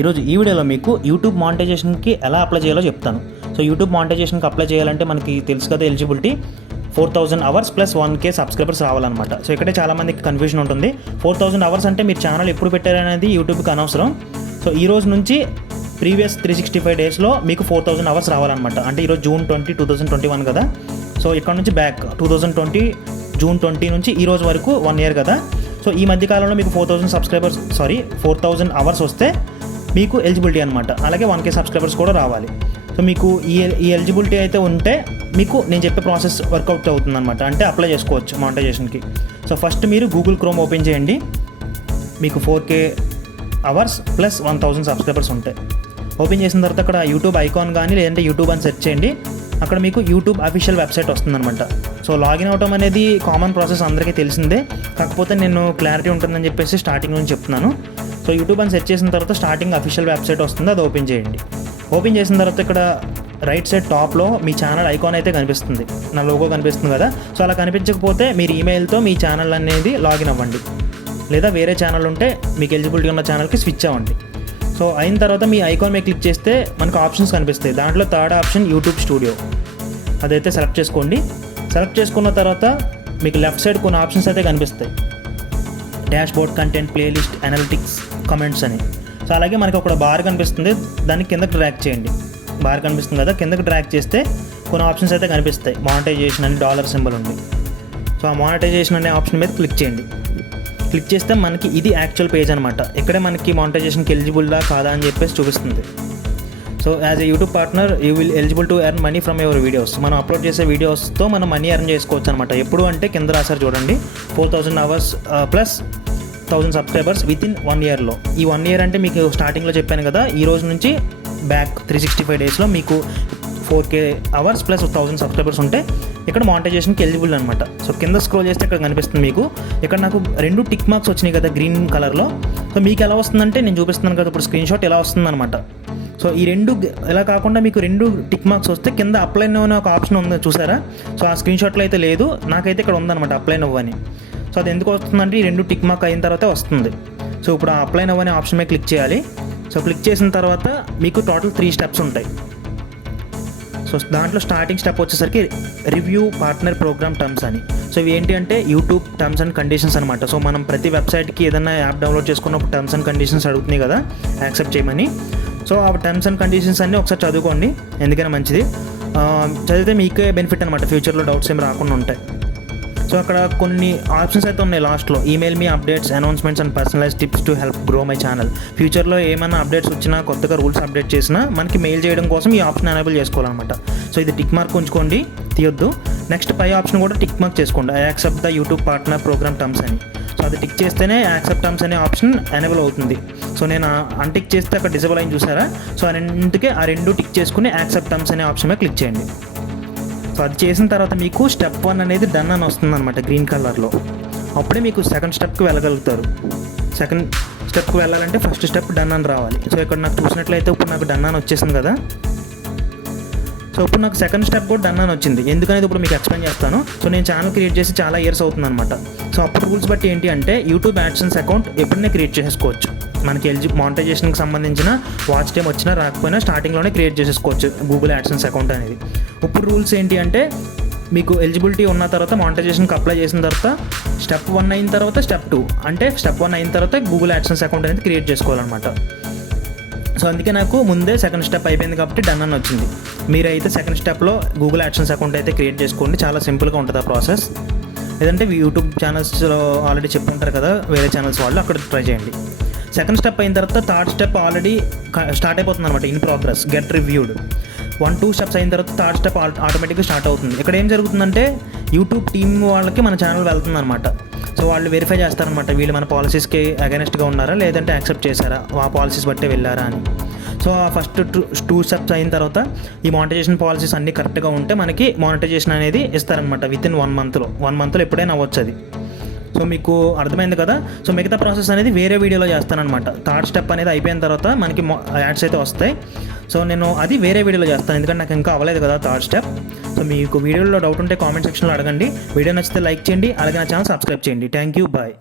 ఈరోజు ఈ వీడియోలో మీకు యూట్యూబ్ మానిటైజేషన్కి ఎలా అప్లై చేయాలో చెప్తాను. సో యూట్యూబ్ మానిటైజేషన్కి అప్లై చేయాలంటే మనకి తెలుసు కదా, eligibility 4000 hours plus 1K subscribers రావాలన్నమాట. సో ఇక్కడే చాలామందికి కన్ఫ్యూజన్ ఉంటుంది. 4000 అవర్స్ అంటే మీరు ఛానల్ ఎప్పుడు పెట్టారనేది యూట్యూబ్కి అనవసరం. సో ఈ రోజు నుంచి ప్రీవియస్ 365 డేస్లో మీకు 4000 అవర్స్ రావాలన్నమాట. అంటే ఈరోజు June 20, 2021 కదా. సో ఇక్కడ నుంచి బ్యాక్ 2020 June 20 నుంచి ఈ రోజు వరకు 1 year కదా. సో ఈ మధ్యకాలంలో మీకు 4000 అవర్స్ వస్తే మీకు ఎలిజిబిలిటీ అనమాట. అలాగే 1K సబ్స్క్రైబర్స్ కూడా రావాలి. సో మీకు ఈ ఎలిజిబిలిటీ అయితే ఉంటే మీకు నేను చెప్పే ప్రాసెస్ వర్కౌట్ అవుతుంది అనమాట. అంటే అప్లై చేసుకోవచ్చు మానిటైజేషన్కి. సో ఫస్ట్ మీరు గూగుల్ క్రోమ్ ఓపెన్ చేయండి. మీకు 4K అవర్స్ ప్లస్ 1000 సబ్స్క్రైబర్స్ ఉంటాయి. ఓపెన్ చేసిన తర్వాత అక్కడ యూట్యూబ్ ఐకాన్ కానీ లేదంటే యూట్యూబ్ అని సెర్చ్ చేయండి. అక్కడ మీకు యూట్యూబ్ అఫీషియల్ వెబ్సైట్ వస్తుందన్నమాట. సో లాగిన్ అవటం అనేది కామన్ ప్రాసెస్, అందరికీ తెలిసిందే. కాకపోతే నేను క్లారిటీ ఉంటుందని చెప్పేసి స్టార్టింగ్ నుంచి చెప్తున్నాను. సో యూట్యూబ్ అని సెర్చ్ చేసిన తర్వాత స్టార్టింగ్ అఫీషియల్ వెబ్సైట్ వస్తుంది, అది ఓపెన్ చేయండి. ఓపెన్ చేసిన తర్వాత ఇక్కడ రైట్ సైడ్ టాప్లో మీ ఛానల్ ఐకాన్ అయితే కనిపిస్తుంది, నా లోగో కనిపిస్తుంది కదా. సో అలా కనిపించకపోతే మీరు ఈమెయిల్తో మీ ఛానల్ అనేది లాగిన్ అవ్వండి, లేదా వేరే ఛానల్ ఉంటే మీకు ఎలిజిబిలిటీ ఉన్న ఛానల్కి స్విచ్ అవ్వండి. సో అయిన తర్వాత మీ ఐకాన్ మీద క్లిక్ చేస్తే మనకు ఆప్షన్స్ కనిపిస్తాయి. దాంట్లో థర్డ్ ఆప్షన్ యూట్యూబ్ స్టూడియో, అదైతే సెలెక్ట్ చేసుకోండి. సెలెక్ట్ చేసుకున్న తర్వాత మీకు లెఫ్ట్ సైడ్ కొన్ని ఆప్షన్స్ అయితే కనిపిస్తాయి. Dash board, content, playlist, analytics, comments అని. సో అలాగే మనకి ఒక బార్ కనిపిస్తుంది, దాన్ని కిందకి డ్రాగ్ చేయండి. బార్ కనిపిస్తుంది కదా, కిందకి డ్రాగ్ చేస్తే కొన్ని ఆప్షన్స్ అయితే కనిపిస్తాయి. మానిటైజేషన్ అని డాలర్ సింబల్ ఉంది. సో ఆ మానిటైజేషన్ అనే ఆప్షన్ మీద క్లిక్ చేయండి. క్లిక్ చేస్తే మనకి ఇది యాక్చువల్ పేజ్ అనమాట. ఇక్కడే మనకి మానిటైజేషన్కి ఎలిజిబుల్లా కాదా అని చెప్పేసి చూపిస్తుంది. So as a YouTube partner you will eligible to earn money from your videos. మనం అప్లోడ్ చేసే వీడియోస్తో మనం మనీ ఎర్న్ చేసుకోవచ్చు అనమాట. ఎప్పుడు అంటే కింద రాసారు చూడండి, 4000 hours plus 1000 subscribers with in 1 yearలో. ఈ 1 year అంటే మీకు స్టార్టింగ్లో చెప్పాను కదా, ఈ రోజు నుంచి బ్యాక్ 365 డేస్లో మీకు 4K అవర్స్ ప్లస్ 1000 సబ్స్క్రైబర్స్ ఉంటే ఇక్కడ మానిటైజేషన్కి ఎలిజిబుల్ అనమాట. సో కింద స్క్రోల్ చేస్తే ఇక్కడ కనిపిస్తుంది మీకు. ఇక్కడ నాకు 2 టిక్ మార్క్స్ వచ్చినాయి కదా గ్రీన్ కలర్లో. సో మీకు ఎలా వస్తుందంటే నేను చూపిస్తున్నాను కదా ఇప్పుడు స్క్రీన్ షాట్ ఎలా వస్తుందన్నమాట. సో ఈ 2 ఎలా కాకుండా మీకు 2 టిక్ మార్క్స్ వస్తే కింద అప్లై నవ్ అనే ఒక ఆప్షన్ ఉంది చూసారా. సో ఆ స్క్రీన్ షాట్లో అయితే లేదు, నాకైతే ఇక్కడ ఉందన్నమాట అప్లై నవ్ అని. సో అది ఎందుకు వస్తుందంటే ఈ 2 టిక్ మార్క్ అయిన తర్వాత వస్తుంది. సో ఇప్పుడు ఆ అప్లై నవ్ అనే ఆప్షన్ మీద క్లిక్ చేయాలి. సో క్లిక్ చేసిన తర్వాత మీకు టోటల్ 3 స్టెప్స్ ఉంటాయి. సో దాంట్లో స్టార్టింగ్ స్టెప్ వచ్చేసరికి రివ్యూ పార్ట్నర్ ప్రోగ్రామ్ టర్మ్స్ అని. సో ఇవి ఏంటి అంటే యూట్యూబ్ టర్మ్స్ అండ్ కండిషన్స్ అనమాట. సో మనం ప్రతి వెబ్సైట్కి ఏదైనా యాప్ డౌన్లోడ్ చేసుకున్నప్పుడు టర్మ్స్ అండ్ కండిషన్స్ అడుగుతున్నాయి కదా యాక్సెప్ట్ చేయమని. సో ఆ టర్మ్స్ అండ్ కండిషన్స్ అన్నీ ఒకసారి చదువుకోండి, ఎందుకైనా మంచిది. చదివితే మీకే బెనిఫిట్ అనమాట, ఫ్యూచర్లో డౌట్స్ ఏమి రాకుండా ఉంటాయి. సో అక్కడ కొన్ని ఆప్షన్స్ అయితే ఉన్నాయి లాస్ట్లో. Email me updates, announcements and personalize tips to help grow my channel. ఫ్యూచర్లో ఏమైనా అప్డేట్స్ వచ్చినా, కొత్తగా రూల్స్ అప్డేట్ చేసినా మనకి మెయిల్ చేయడం కోసం ఈ ఆప్షన్ ఎనేబుల్ చేసుకోవాలన్నమాట. సో ఇది టిక్ మార్క్ ఉంచుకోండి, తీయొద్దు. నెక్స్ట్ పై ఆప్షన్ కూడా టిక్ మార్క్ చేసుకోండి, I accept the YouTube partner program terms అని. సో అది టిక్ చేస్తేనే యాక్సెప్ట్ టర్మ్స్ అనే ఆప్షన్ ఎనేబుల్ అవుతుంది. సో నేను అన్టిక్ చేస్తే అక్కడ డిజేబుల్ అయింది చూసారా. సో ఆ 2 టిక్ చేసుకుని యాక్సెప్ట్ టర్మ్స్ అనే ఆప్షన్ మీద క్లిక్ చేయండి. సో అది చేసిన తర్వాత మీకు స్టెప్ 1 అనేది డన్ అని వస్తుంది అనమాట గ్రీన్ కలర్లో. అప్పుడే మీకు సెకండ్ స్టెప్కి వెళ్ళగలుగుతారు. సెకండ్ స్టెప్కి వెళ్ళాలంటే ఫస్ట్ స్టెప్ డన్ అని రావాలి. సో ఇక్కడ నాకు చూసినట్లయితే ఇప్పుడు నాకు డన్ అని వచ్చేసింది కదా. సో ఇప్పుడు నాకు సెకండ్ స్టెప్ కూడా డన్ అని వచ్చింది. ఎందుకనేది ఇప్పుడు మీకు ఎక్స్ప్లెయిన్ చేస్తాను. సో నేను ఛానల్ క్రియేట్ చేసి చాలా ఇయర్స్ అవుతుంది అనమాట. సో అప్పుడు రూల్స్ బట్టి ఏంటి అంటే యూట్యూబ్ యాడ్సెన్స్ అకౌంట్ ఎప్పుడైనా క్రియేట్ చేసుకోవచ్చు. మనకి మానిటైజేషన్కి సంబంధించిన వాచ్ టైం వచ్చినా రాకపోయినా స్టార్టింగ్లోనే క్రియేట్ చేసేసుకోవచ్చు గూగుల్ యాడ్సెన్స్ అకౌంట్ అనేది. ఇప్పుడు రూల్స్ ఏంటి అంటే మీకు ఎలిజిబిలిటీ ఉన్న తర్వాత మానిటైజేషన్కి అప్లై చేసిన తర్వాత స్టెప్ 1 అయిన తర్వాత స్టెప్ 2, అంటే స్టెప్ 1 అయిన తర్వాత గూగుల్ యాడ్సెన్స్ అకౌంట్ అనేది క్రియేట్ చేసుకోవాలన్నమాట. సో అందుకే నాకు ముందే సెకండ్ స్టెప్ అయిపోయింది కాబట్టి డన్ అని వచ్చింది. మీరైతే సెకండ్ స్టెప్లో గూగుల్ యాడ్సెన్స్ అకౌంట్ అయితే క్రియేట్ చేసుకోండి, చాలా సింపుల్గా ఉంటుంది ఆ ప్రాసెస్. లేదంటే యూట్యూబ్ ఛానల్స్లో ఆల్రెడీ చెప్పుంటారు కదా వేరే ఛానల్స్ వాళ్ళు, అక్కడ ట్రై చేయండి. సెకండ్ స్టెప్ అయిన తర్వాత థర్డ్ స్టెప్ ఆల్రెడీ స్టార్ట్ అయిపోతుంది అనమాట, in progress, get reviewed. 1-2 steps అయిన తర్వాత థర్డ్ స్టెప్ ఆటోమేటిక్గా స్టార్ట్ అవుతుంది. ఇక్కడ ఏం జరుగుతుందంటే యూట్యూబ్ టీమ్ వాళ్ళకి మన ఛానల్ వెళ్తుంది అనమాట. సో వాళ్ళు వెరిఫై చేస్తారనమాట, వీళ్ళు మన పాలసీస్కి అగైనెస్ట్గా ఉన్నారా లేదంటే యాక్సెప్ట్ చేశారా, ఆ పాలసీస్ బట్టే వెళ్ళారా అని. సో ఆ ఫస్ట్ 2 స్టెప్స్ అయిన తర్వాత ఈ మానిటైజేషన్ పాలసీస్ అన్నీ కరెక్ట్గా ఉంటే మనకి మానిటైజేషన్ అనేది ఇస్తారనమాట విత్ ఇన్ 1 మంత్లో ఎప్పుడైనా అవ్వచ్చు అది. సో మీకు అర్థమైంది కదా. సో మిగతా ప్రాసెస్ అనేది వేరే వీడియోలో చేస్తానన్నమాట. థర్డ్ స్టెప్ అనేది అయిపోయిన తర్వాత మనకి యాడ్స్ అయితే వస్తాయి. సో నేను అది వేరే వీడియోలో చేస్తాను, ఎందుకంటే నాకు ఇంకా అవ్వలేదు కదా థర్డ్ స్టెప్. సో మీకు వీడియోలో డౌట్ ఉంటే కామెంట్ సెక్షన్లో అడగండి. వీడియో నచ్చితే లైక్ చేయండి, అలాగే నా ఛానల్ సబ్స్క్రైబ్ చేయండి. Thank you, bye.